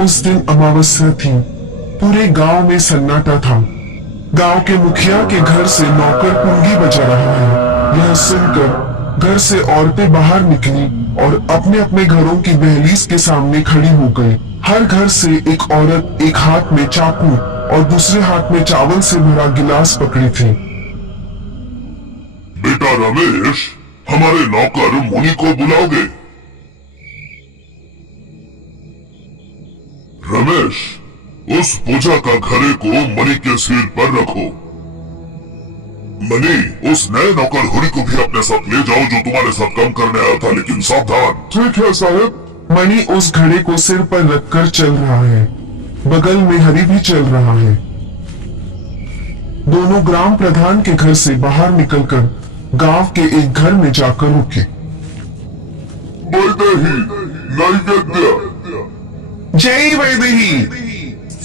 उस दिन अमावस्या थी। पूरे गांव में सन्नाटा था। गांव के मुखिया के घर से नौकर पुंगी बजा रहा है। यह सुनकर घर से औरतें बाहर निकली और अपने अपने घरों की दहलीज के सामने खड़ी हो गई। हर घर से एक औरत एक हाथ में चाकू और दूसरे हाथ में चावल से भरा गिलास पकड़ी थी। बेटा रमेश, हमारे नौकर मुनि को बुलाओगे? रमेश, उस पूजा का घड़े को मणि के सिर पर रखो। मणि, उस नए नौकर हुरी को भी अपने साथ ले जाओ जो तुम्हारे साथ काम करने आया था, लेकिन सावधान। ठीक है साहब। मणि उस घड़े को सिर पर रखकर चल रहा है। बगल में हरि भी चल रहा है। दोनों ग्राम प्रधान के घर से बाहर निकलकर गांव के एक घर में जाकर रुके। वैदेही, नैवेद्य। जय वैदेही।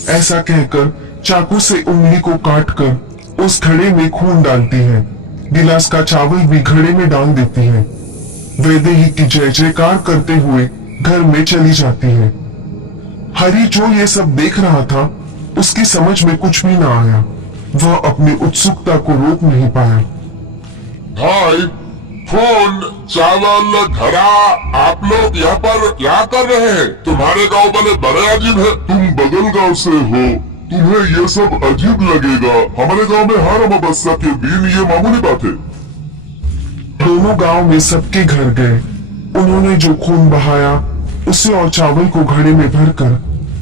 ऐसा कहकर चाकू से उंगली को काटकर उस घड़े में खून डालती है। गिलास का चावल भी घड़े में डाल देती है। वैदेही की जय जयकार करते हुए घर में चली जाती है। हरि जो ये सब देख रहा था, उसकी समझ में कुछ भी ना आया। वह अपनी उत्सुकता को रोक नहीं पाया। भाई, खून, चावल, घड़ा, आप लोग यहाँ पर क्या कर रहे हैं? तुम्हारे गांव वाले बड़े अजीब है। तुम बगल गांव से हो, तुम्हें ये सब अजीब लगेगा। हमारे गांव में हर अमावस्या के दिन ये मामूली बात है। दोनों गांव में सबके घर गए। उन्होंने जो खून बहाया उसे और चावल को घड़े में भरकर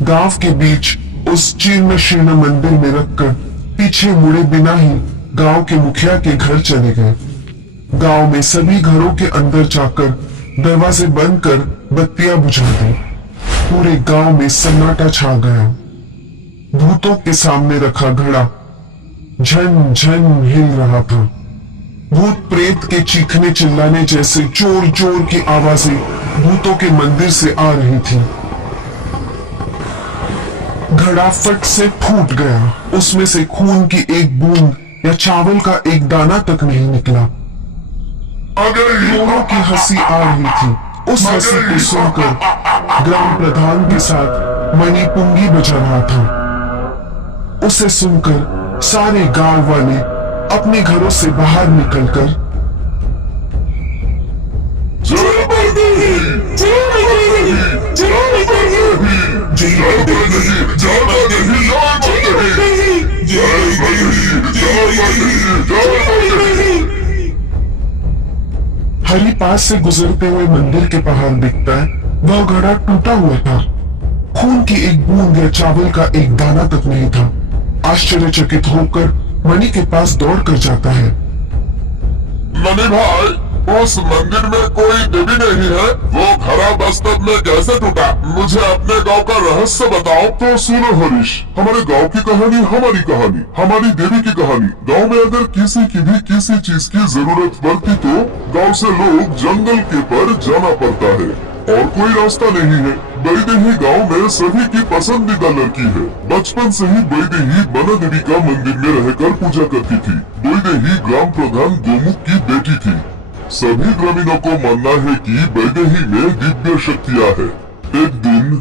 गांव के बीच उस जीर्ण शीर्ण मंदिर में रखकर पीछे मुड़े बिना ही गांव के मुखिया के घर चले गए। गांव में सभी घरों के अंदर जाकर दरवाजे बंद कर बत्तियां बुझा दी। पूरे गांव में सन्नाटा छा गया। भूतों के सामने रखा घड़ा झन झन हिल रहा था। भूत प्रेत के चीखने चिल्लाने जैसे जोर जोर की आवाजें भूतों के मंदिर से आ रही थी। घड़ा फट से फूट गया। उसमें से खून की एक बूंद या चावल का एक दाना तक नहीं निकला। दोनों की हंसी आ रही थी। उस हंसी को सुनकर ग्राम प्रधान के साथ मणि पुंगी बजा रहा था। उसे सुनकर सारे गांव वाले अपने घरों से बाहर निकलकर जय वैदेही, जय वैदेही, जय वैदेही, जय वैदेही, जय वैदेही, जय वैदेही, जय वैदेही, जय वैदेही। हरि पास से गुजरते हुए मंदिर के बाहर दिखता है। वह घड़ा टूटा हुआ था। खून की एक बूंद या चावल का एक दाना तक नहीं था। आश्चर्यचकित होकर मणि के पास दौड़ कर जाता है। मणि भाई, उस मंदिर में कोई देवी नहीं है। वो घड़ा वास्तव में कैसे टूटा? मुझे अपने गांव का रहस्य बताओ। तो सुनो हरीश, हमारे गांव की कहानी हमारी कहानी, हमारी देवी की कहानी। गांव में अगर किसी की भी किसी चीज की जरूरत पड़ती तो गांव से लोग जंगल के पर जाना पड़ता है और कोई रास्ता नहीं है। वैदेही गांव में सभी की पसंदीदा लड़की है। बचपन से ही वैदेही बना देवी का मंदिर में रहकर पूजा करती थी। वैदेही ग्राम प्रधान गोमुख की बेटी थी। सभी ग्रामीणों को मानना है कि वैदेही में दिव्य शक्तियाँ है। एक दिन,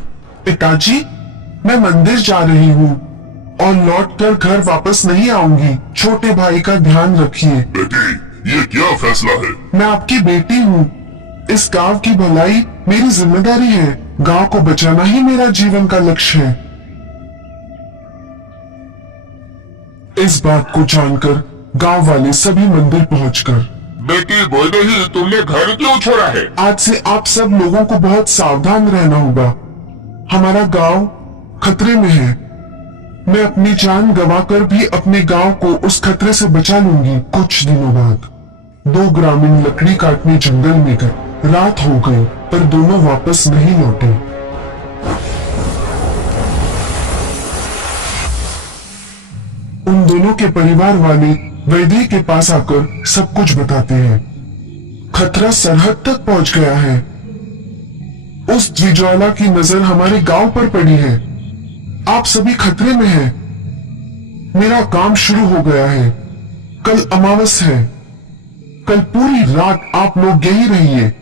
पिताजी, मैं मंदिर जा रही हूँ और लौटकर घर वापस नहीं आऊंगी। छोटे भाई का ध्यान रखिए। बेटी, ये क्या फैसला है? मैं आपकी बेटी हूँ। इस गांव की भलाई मेरी जिम्मेदारी है। गांव को बचाना ही मेरा जीवन का लक्ष्य है। इस बात को जानकर गांव वाले सभी मंदिर पहुंचकर, बेटी वैदेही, तुमने घर क्यों छोड़ा है? आज से आप सब लोगों को बहुत सावधान रहना होगा। हमारा गांव खतरे में है। मैं अपनी जान गंवाकर भी अपने गांव को उस खतरे से बचा लूंगी। कुछ दिनों बाद दो ग्रामीण लकड़ी काटने जंगल में गए। रात हो गई पर दोनों वापस नहीं लौटे। उन दोनों के परिवार वाले वैदेही के पास आकर सब कुछ बताते हैं। खतरा सरहद तक पहुंच गया है। उस द्विज्वाला की नजर हमारे गांव पर पड़ी है। आप सभी खतरे में हैं। मेरा काम शुरू हो गया है। कल अमावस है। कल पूरी रात आप लोग यही रहिए।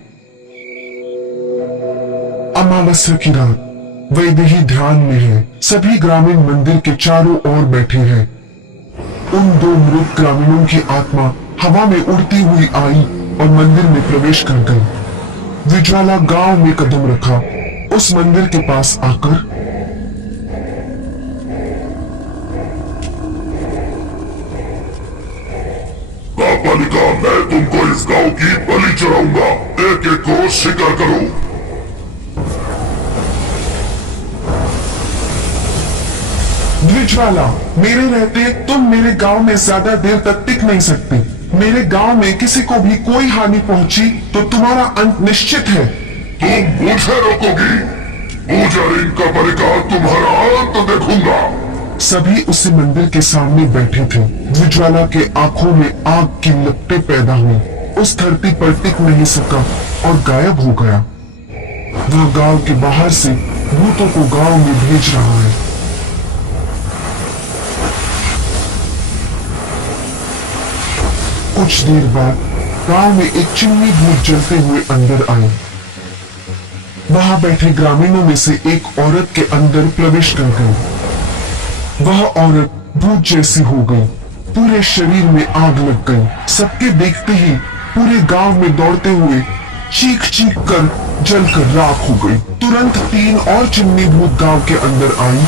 अमावस्या की रात वैदेही ध्यान में है। सभी ग्रामीण मंदिर के चारों ओर बैठे हैं। उन दो मृत ग्रामीणों की आत्मा हवा में उड़ती हुई आई और मंदिर में प्रवेश कर गई। विज्वाला गांव में कदम रखा। उस मंदिर के पास आकर बालिका, मैं तुमको इस गांव की बलि चढ़ाऊंगा। एक एक को शिकार करो। द्विजवाला, मेरे रहते तुम मेरे गांव में ज्यादा देर तक टिक नहीं सकते। मेरे गांव में किसी को भी कोई हानि पहुंची तो तुम्हारा अंत निश्चित है। तुम मुझे रोकोगी? पूजारी का परिकार तुम्हारा अंत देखूंगा। सभी उसी मंदिर के सामने बैठे थे। द्विजवाला के आंखों में आग की लपटें पैदा हुई। उस धरती पर टिक नहीं सका और गायब हो गया। वह गांव के बाहर से भूतों को गांव में भेज रहा है। कुछ देर बाद गांव में एक चिमनी भूत जलते हुए अंदर आए। वहां बैठे ग्रामीणों में से एक औरत के अंदर प्रवेश कर गई। वह औरत भूत जैसी हो गई। पूरे शरीर में आग लग गई। सबके देखते ही पूरे गांव में दौड़ते हुए चीख चीख कर जलकर राख हो गई। तुरंत 3 और चिमनी भूत गांव के अंदर आई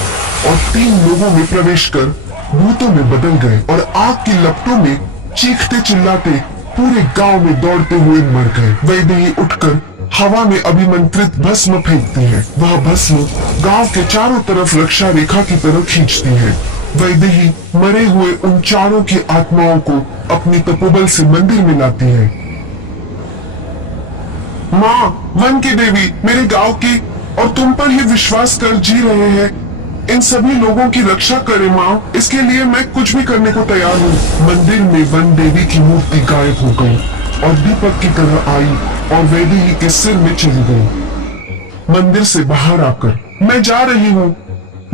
और 3 लोगों में प्रवेश कर भूतों में बदल गए और आग की लपटों में चीखते चिल्लाते पूरे गांव में दौड़ते हुए मर गए। वैदेही उठकर हवा में अभिमंत्रित भस्म फेंकती है। वह भस्म गांव के चारों तरफ रक्षा रेखा की तरफ खींचती है। वैदेही मरे हुए उन चारों की आत्माओं को अपनी तपोबल से मंदिर में लाती है। माँ, वन की देवी, मेरे गांव की और तुम पर ही विश्वास कर जी रहे हैं। इन सभी लोगों की रक्षा करे माँ। इसके लिए मैं कुछ भी करने को तैयार हूँ। मंदिर में वन देवी की मूर्ति गायब हो गई और दीपक की तरह आई और वैदेही के सिर में चली गई। मंदिर से बाहर आकर मैं जा रही हूँ,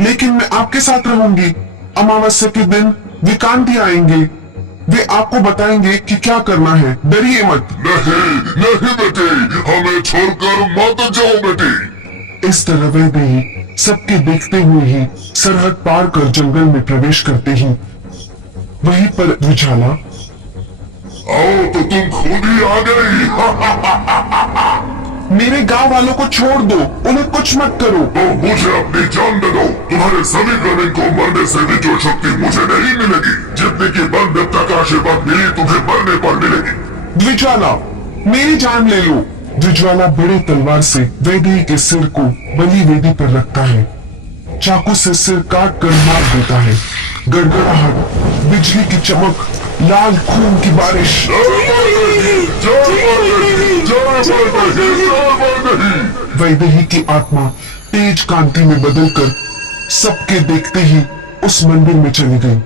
लेकिन मैं आपके साथ रहूंगी। अमावस्या के दिन विकांती आएंगे। वे आपको बताएंगे कि क्या करना है। डरिए मत। नहीं नहीं बेटी, हमें छोड़कर मत जाओ बेटी। इस तरह वैदेही सबके देखते हुए ही सरहद पार कर जंगल में प्रवेश करते ही वहीं पर विज्वाला, आओ तो तुम खुद ही आ गई। मेरे गांव वालों को छोड़ दो, उन्हें कुछ मत करो। तो मुझे अपनी जान दे दो। तुम्हारे सभी ग्रामीण को मरने से भी जो शक्ति मुझे नहीं मिलेगी, जितने की बल देवता का आशीर्वाद मिली तुम्हें मरने पर मिलेगी। द्विजवाला, मेरी जान ले लो। द्विजवाला बड़े तलवार से वैदेही के सिर को बलि वेदी पर रखता है। चाकू से सिर काट कर मार देता है। गड़गड़ाहट, बिजली की चमक, लाल खून की बारिश। वैदेही की आत्मा तेज कांति में बदलकर सबके देखते ही उस मंदिर में चली गई।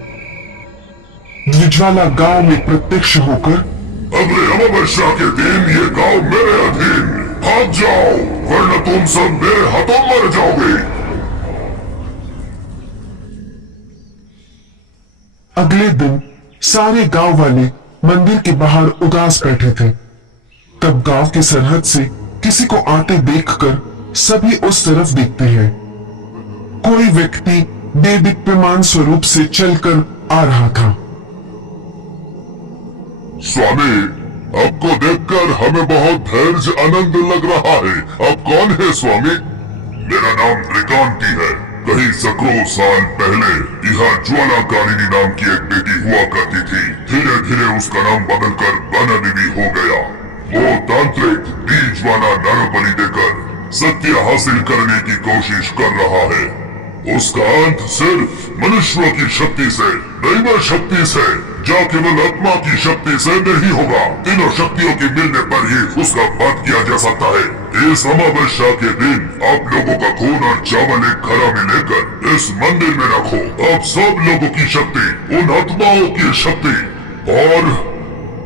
द्विजवाला गांव में प्रत्यक्ष होकर, अगले अमावस्या के दिन ये गांव मेरे अधीन। भाग जाओ, वरना तुम सब मेरे हाथों मर जाओगे। अगले दिन सारे गांव वाले मंदिर के बाहर उदास बैठे थे। तब गांव के सरहद से किसी को आते देखकर सभी उस तरफ देखते हैं। कोई व्यक्ति देदीप्यमान स्वरूप से चलकर आ रहा था। स्वामी, आपको देखकर हमें बहुत धैर्य आनंद लग रहा है। आप कौन है स्वामी? मेरा नाम त्रिकांति है। कहीं सैकड़ों साल पहले यहाँ ज्वालाकारिणी नाम की एक बेटी हुआ करती थी। धीरे धीरे उसका नाम बदलकर बाना देवी हो गया। वो तांत्रिक बीज वाला नर बलि देकर सत्य हासिल करने की कोशिश कर रहा है। उसका अंत सिर्फ मनुष्यों की शक्ति से, दैव शक्ति से, जो केवल आत्मा की शक्ति से नहीं होगा। तीनों शक्तियों के मिलने पर ही उसका वध किया जा सकता है। इस अमावस्या के दिन आप लोगों का खून और चावल एक घड़ा में लेकर इस मंदिर में रखो। अब सब लोगों की शक्ति, उन आत्माओं की शक्ति और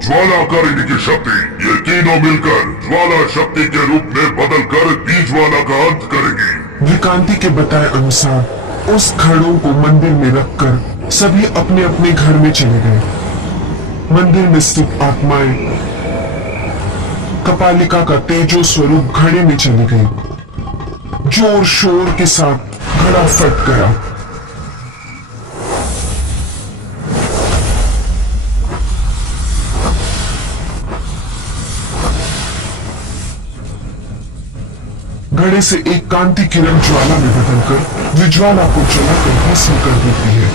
ज्वालाकारिणी की शक्ति, ये तीनों मिलकर ज्वाला शक्ति के रूप में बदलकर बीजवाला का अंत करेंगी। विकांति के बताए अनुसार उस घड़ों को मंदिर में रखकर सभी अपने अपने घर में चले गए। मंदिर में स्थित आत्माएं कपालिका का तेजो स्वरूप घड़े में चली गई। जोर शोर के साथ घड़ा फट गया। घड़े से एक कांति किरण ज्वाला में बदलकर विज्वाला को जलाकर भस्म कर देती है।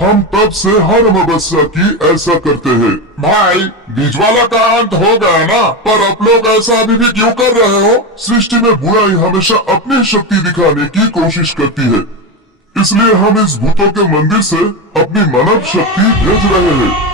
हम तब से हर अमावस्या की ऐसा करते हैं। भाई बिजवाला का अंत हो गया ना, पर आप लोग ऐसा अभी भी क्यों कर रहे हो? सृष्टि में बुराई हमेशा अपनी शक्ति दिखाने की कोशिश करती है, इसलिए हम इस भूतों के मंदिर से अपनी मानव शक्ति भेज रहे हैं।